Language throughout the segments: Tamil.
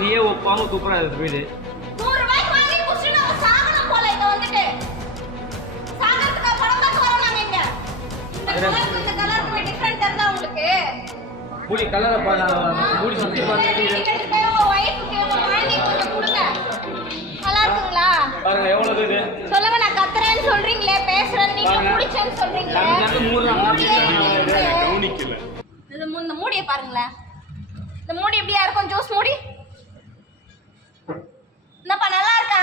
நீயே ஒப்பாம சூப்பரா இருக்கு வீடு. 100 ரூபாய்க்கு வாங்கி குடிச்சு நம்ம சாகணும் போல இங்க வந்துட்டு. சாகறதுக்கு பணம் காசு வரோம் நாங்க இங்க. இந்த கலர் கொஞ்சம் டிஃபரண்ட் இருந்தா உங்களுக்கு. மூடி கலரை பாருங்க, மூடி சுத்தி பாருங்க. உங்க வைஃப்க்கு உங்க குழந்தைக்கு கொஞ்சம் கொடுங்க. நல்லா இருக்குங்களா? பாருங்க எவ்வளவு இது. சொல்லுங்க, நான் கத்துறேன்னு சொல்றீங்களே, பேசுறேன் நீங்க குடிச்சேன்னு சொல்றீங்களே. கவனிக்கல. இது இந்த மூடியை பாருங்களேன். இந்த மூடி எப்படியா இருக்கும்? ஜூஸ் மூடி என்னப்பா நல்லா இருக்கா?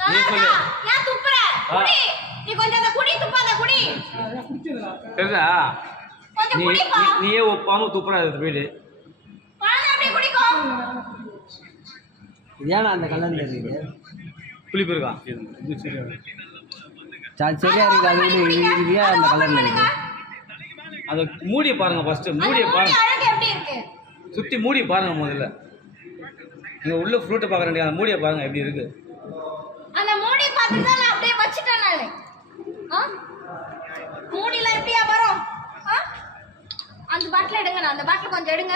நல்லா இருக்கா? ஏன் துப்புற? குடி. நீ கொஞ்சம் அந்த குடி துப்பாத குடி. தெரியுதா? கொஞ்சம் குடிப்பா. நீயே ஒப்பாம சூப்பரா இருக்கு வீடு. குழந்தை எப்படி குடிக்கும்? ஏன்னா அந்த கலர் தெரியுது. புளிப்பு இருக்கா? சரியா இருக்கு. அது இது ஏன் அந்த கலர்ல இருக்கு? அந்த மூடியை பாருங்க ஃபர்ஸ்ட். மூடியை பாருங்க. அழகு எப்படி இருக்கு? சுத்தி மூடி பாருங்க முதல்ல. நீங்க உள்ள ஃப்ரூட் பாக்குறீங்க, அந்த மூடியை பாருங்க எப்படி இருக்கு. அந்த மூடி பார்த்து தான் நான் அப்படியே வச்சிட்டேன் நானு. மூடில எப்படியா வரும்? அந்த பாட்டில் எடுங்க, நான் அந்த பாட்டில் கொஞ்சம் எடுங்க.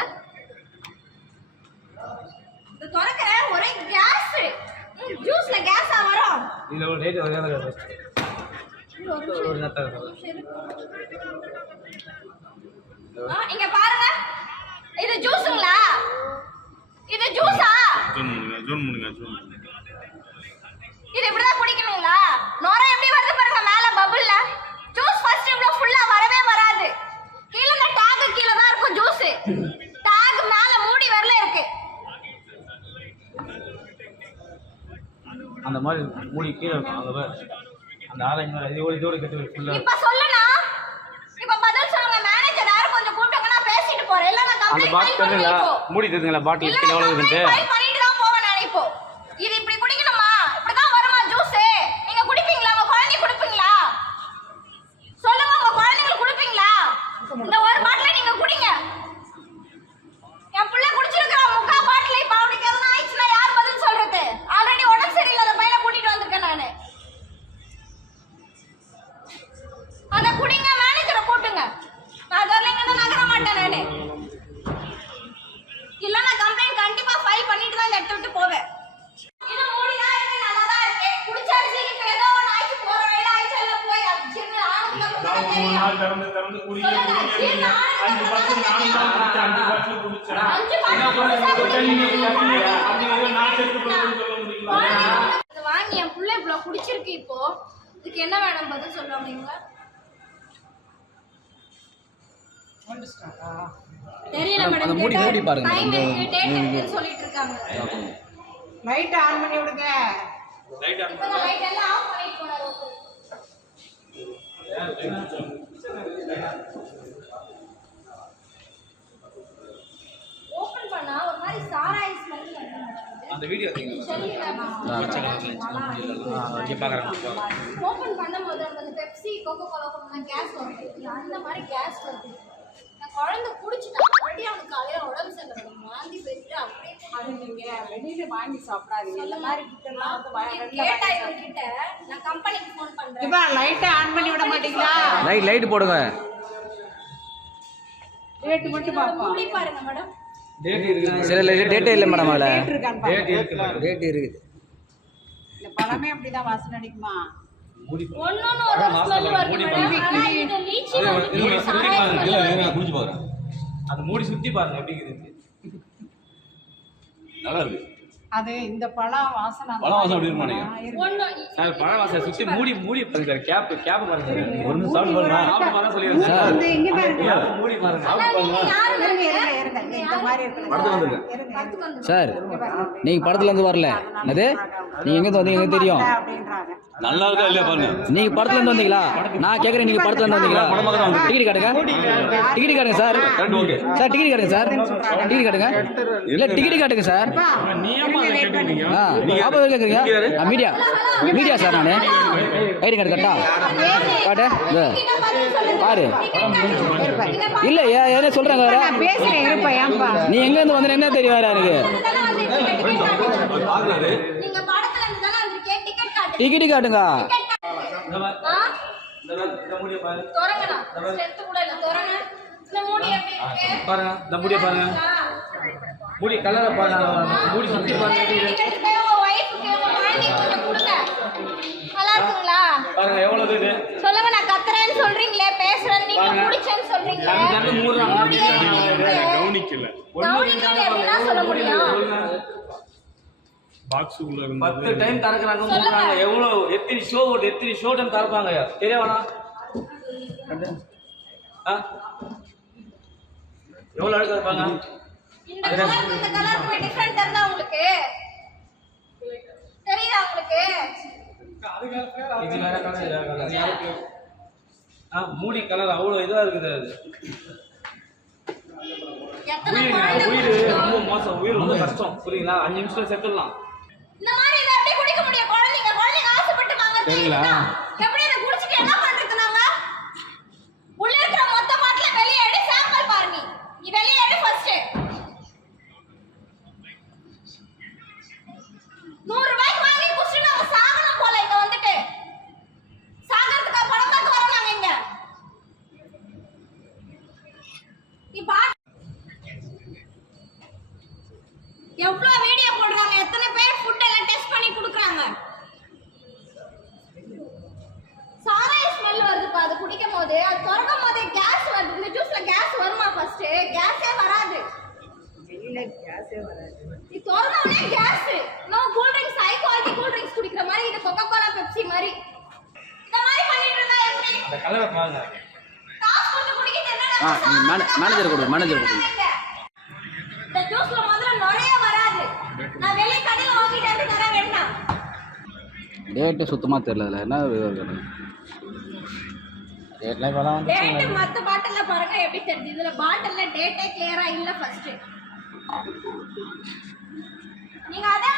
இது திறக்கிற ஒரே கேஸ். ஜூஸ்ல கேஸா வரும். இதுல ஒரு லைட் வரையாத ஒரு நத்தா இருக்கு. இங்க பாருங்க, இது ஜூஸ்ங்களா? இது ஜூஸா? ஜூன் முடுங்க. இது இப்படிதான் குடிக்கணுங்களா? நோர எப்படி வருது பாருங்க மேல பபிள்ல. ஜூஸ் ஃபர்ஸ்ட் இவ்ளோ ஃபுல்லா வரவே வராது. கீழ இந்த டாக் கீழ தான் இருக்கும் ஜூஸ். டாக் மேல மூடி வரல இருக்கு. அந்த மாதிரி மூடி கீழே இருக்கும். அங்க பாரு, அந்த ஆரஞ்சு மாதிரி இதோட கட்டி ஃபுல்லா. இப்ப சொல்லுனா, இப்ப பதில் சொல்லுங்க. மேனேஜர் யாரும் கொஞ்சம் கூப்பிடுங்க, நான் பேசிட்டு போறேன். இல்ல நான் அந்த கம்ப்ளைண்ட் பாட்டில் தெரியுங்களா? மூடி தெரியுங்களா? பாட்டில் கீழே எவ்வளவு இருக்குன்னு ஃபைல் பண்ணிட்டு தான் போவேன் நான். இப்போ இது இப்படி குடிக்கணுமா? இப்படிதான் வருமா ஜூஸ்? நீங்க குடிப்பீங்களா? உங்க குழந்தைக்கு குடிப்பீங்களா? சொல்லுங்க, உங்க குழந்தைங்களுக்கு குடிப்பீங்களா? இந்த ஒரு பாட்டில நீங்க குடிங்க. என் பிள்ளை குடிச்சிருக்கா முக்கா பாட்டில். இப்ப அவனுக்கு எதுனா ஆயிடுச்சுன்னா யார் பதில் சொல்றது? ஆல்ரெடி உடம்பு சரியில்லாத பையனை கூட்டிட்டு வந்திருக்கேன் நானு. அத குடிங்க, மேனேஜரை கூட்டுங்க. நான் அதெல்லாம் இங்க நகர மாட்டேன் நானு. இல்ல நான் கம்ப்ளைண்ட் கண்டிப்பா ஃபைல் பண்ணிட்டு தான் இந்த இடத்த விட்டு போவேன். இது மூடிதான் இருக்கு, நல்லா தான் இருக்கு. குடிச்சாச்சு இப்ப ஏதோ ஒண்ணு ஆயிச்சு, போற வேலை ஆயிச்சு, எல்லாம் போய் அடிச்சிருந்து ஆனதுக்கு அப்புறம் தான் நாள் திறந்து குடிக்க குடிக்க 5 பாட்டில் நானும் தான் குடிச்சேன். 5 பாட்டில் குடிச்சேன். 5 பாட்டில் நீங்க நான் சேர்த்து போடுன்னு சொல்ல முடியுமா? இது வாங்கி என் புள்ள இவ்வளவு குடிச்சிருக்கு. இப்போ இதுக்கு என்ன வேணும் பதில் சொல்லுவாங்க இவங்க? தெரியல மேடம். மூடி பாருங்க. டைம் இருக்கு, டேட் இருக்குன்னு சொல்லிட்டு இருக்காங்க. லைட் ஆன் பண்ணி விடுங்க. இப்ப நான் லைட் எல்லாம் ஆஃப் பண்ணிட்டு போறேன். ஓபன் பண்ணா ஒரு மாதிரி சாராய் ஸ்மெல் வருது. அந்த வீடியோ ஓபன் பண்ணும்போது அந்த பெப்சி கோகோ கோலா போனா கேஸ் வருது. அந்த மாதிரி கேஸ் வருது. நான் குழந்தை குடிச்சிட்டா ஆல்ரெடி அவனுக்கு காலையில உடம்பு சரியில்லை, வாந்தி போயிட்டு அப்படியே. அது நீங்க வெளியில வாங்கி சாப்பிடாதீங்க. இந்த மாதிரி கிட்டலாம் வந்து கேட்டா இவங்கிட்ட நான் கம்பெனிக்கு ஃபோன் பண்றேன். இப்ப லைட் ஆன் பண்ணி விட மாட்டீங்களா? லைட் போடுங்க. டேட் மட்டும் பாப்போம். மூடி பாருங்க மேடம். டேட் இருக்கு. சில டேட்டே இல்ல மேடம். அதுல டேட் இருக்கான்னு பாருங்க. டேட் இருக்குது. இந்த பழமே அப்படிதான் வாசனை அடிக்குமா? ஒண்ணொன்னு ஒரு ஸ்மெல் வருது மேடம். ஆனா இது லீச்சி வந்து சாராய் ஸ்மெல். குடிச்சு பாக்குறேன். அந்த மூடி சுத்தி பாருங்க எப்படி இருக்கு. நல்லா இருக்கு. அது இந்த பழம் வாசனை எப்படி இருமானீங்க? ஒண்ணு சார் பழவாசை சுத்தி மூடி பாருங்க சார். கேப் பாருங்க சார். ஒரு நிமிஷம் சாப்பிட்டு பாருங்க. சாப்பிட்டு பாருங்க சொல்லிடுறேன் சார். இந்த இங்க பாருங்க. மூடி பாருங்க. சாப்பிட்டு பாருங்க. இருங்க. இந்த மாதிரி இருக்கு. படத்துல வந்துருங்க. சார் நீங்க படத்துல இருந்து வரல. அது நீங்க எங்க இருந்து வந்தீங்க எனக்கு தெரியும். அப்படின்றாங்க. நல்லா இருக்கா இல்லையா பாருங்க. நீங்க படத்துல இருந்து வந்தீங்களா? நான் கேக்குறேன், நீங்க படத்துல இருந்து வந்தீங்களா? டிக்கெட் காட்டுங்க. டிக்கெட் காட்டுங்க சார். சார் டிக்கெட் காட்டுங்க சார். டிக்கெட் காட்டுங்க. இல்ல டிக்கெட் காட்டுங்க சார். நீங்க ஆபத்து கேக்குறீங்க? Media sir. நானு ஐடி கார்டு கட்டா காட்டு பாரு. இல்ல என்ன சொல்றாங்க? பேசுறேன் இருப்பா. ஏன்பா நீ எங்க இருந்து வந்த என்ன தெரியும் வேற எனக்கு? நீங்க படத்துல இருந்து தான வந்திருக்கே. டிக்கெட் காட்டு. டிக்கெட் காட்டுங்க. இந்த மூடியை பாருங்க. தொறங்கடா. செத்து கூட இல்ல. தொறங்க. இந்த மூடி எப்படி இருக்கு பாருங்க. இந்த மூடியை பாருங்க. மூடி கலரை பாருங்க, மூடி சுற்றி பாருங்க. வீட்டுக்கு உங்க ஒய்ஃபுக்கு உங்க குழந்தைக்கு கொஞ்சம் கொடுங்க. நல்லா இருக்குங்களா? பாருங்க எவ்வளவு இது. சொல்லுங்க, நான் கத்துறேன்னு சொல்றீங்களே, பேசுறேன், நீங்க குடிச்சேன்னு சொல்றீங்களே. கண்ணு மூடுறாங்க. கவனிக்கல. கவனிக்கல என்ன சொல்ல முடியும்? பாக்ஸுக்குள்ள 10 டைம் திறக்கிறாங்க, மூடுறாங்க. எவ்வளவு எத்தனை ஷோ டைம் திறப்பாங்க தெரியவனா? எவ்வளவு அழகா இருப்பாங்க. இந்த கலருக்கு டிஃபரெண்ட் இருந்தா உங்களுக்கு தெரியுதா? உங்களுக்கு இது வேற கலர், இது வேற கலர். மூடி கலர் அவ்வளவு இதா இருக்குது. அது எத்தனை உயிர் ரொம்ப மோசம், உயிர் ரொம்ப கஷ்டம். புரியுங்களா? 5 நிமிஷத்துல செத்துடலாம். இந்த மாதிரி இதை எப்படி குடிக்க முடியும்? குழந்தைங்க ஆசைப்பட்டு வாங்க சரிங்களா? எப்படி இதை குடிச்சிட்டு என்ன பண்றது? நாங்க உள்ள இருக்கிற மொத்த பாட்டில வெளியே எடு, சாம்பிள் பாரு. நீ வெளியே எடு ஃபர்ஸ்ட். 100 ரூபாய்க்கு வாங்கி குடிச்சிட்டு நாம சாகணும் போல. இங்க வந்துட்டு சாகறதுக்கு படம் பார்க்க வரோம் நாங்க இங்க. நீ பாட்டு எவ்வளவு வீடியோ போடுறாங்க, எத்தனை பேர் ஃபுட் எல்லாம் டெஸ்ட் பண்ணி குடுக்குறாங்க. சாராய ஸ்மெல் வருதுப்பா அது குடிக்கும் போது. அது திறக்கும் போதே கேஸ் வருது. இந்த ஜூஸ்ல கேஸ் வருமா? ஃபர்ஸ்ட் கேஸே வராது. வெளியில கேஸே வராது. இது திறந்த உடனே கேஸ். நம்ம cool drinks, high quality cool drinks குடிக்கிற மாதிரி, இது கொக்கோ கோலா, பெப்சி மாதிரி இந்த மாதிரி பண்ணிட்டு இருந்தா எப்படி? அந்த கலரை பாருங்க. காசு கொடுத்து குடிக்கிறது என்னடா? மேனேஜர் கொடுங்க. இந்த ஜூஸ்ல முதல்ல நிறைய வராது. நான் வெளிய கடையில வாங்கிட்டு வந்து தர வேண்டாம். டேட்டு சுத்தமாக தெரியல. என்ன டேட்லாம் இப்போலாம் டேட் மத்த பாட்டில்ல பாருங்க எப்படி தெரியுது. இதுல பாட்டில்ல டேட்டே கிளியரா இல்ல ஃபர்ஸ்ட். நீங்க அதே